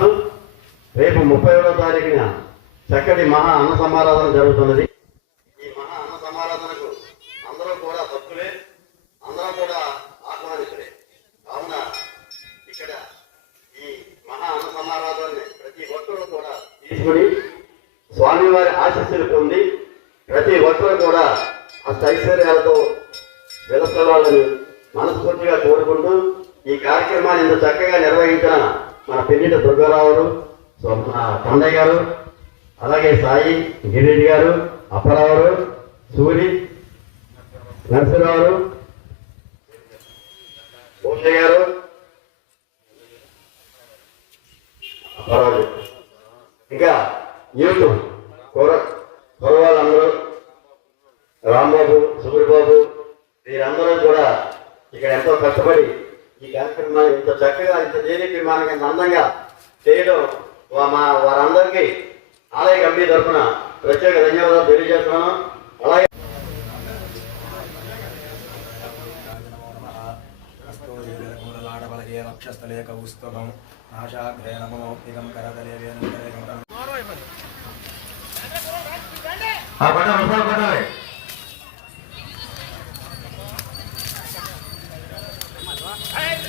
రేపు 31వ తారీఖున చక్కటి మహా అన్న సమారాధన జరుగుతున్నది. ఈ మహా అన్న సమారాధనకు అందరూ కూడా భక్తులే, అందరూ కూడా ఆహ్వానితులే. కావున ఇక్కడ ఈ మహా అన్న సమారాధనని ప్రతి ఒక్కరూ కూడా తీసుకుని స్వామివారి ఆశీస్సులు పొంది ప్రతి ఒక్కరూ కూడా అష్టైశ్వర్యాలతో వెలసలాలని మనస్ఫూర్తిగా కోరుకుంటూ ఈ కార్యక్రమాన్ని ఇంత చక్కగా నిర్వహించిన మన పెళ్లిట దుర్గారావు, కొండయ్య గారు, అలాగే సాయి గిరిరెడ్డి గారు, అప్పారావు, సూరి నరసింహరావు, ఓషయ్య గారు, అప్పారావు, ఇంకా యూత్ కురవాళ్ళందరూ, రాంబాబు, సుబ్రబాబు, వీరందరూ కూడా ఇక్కడ ఎంతో కష్టపడి ఈ కార్యక్రమాన్ని ఇంత చక్కగా ఇంత దేదీప్యమానంగా అందంగా చేయడం వారందరికీ ఆలయ కమిటీ తరఫున ప్రత్యేక ధన్యవాదాలు తెలియజేస్తున్నాను. అలాగే పట్టాలి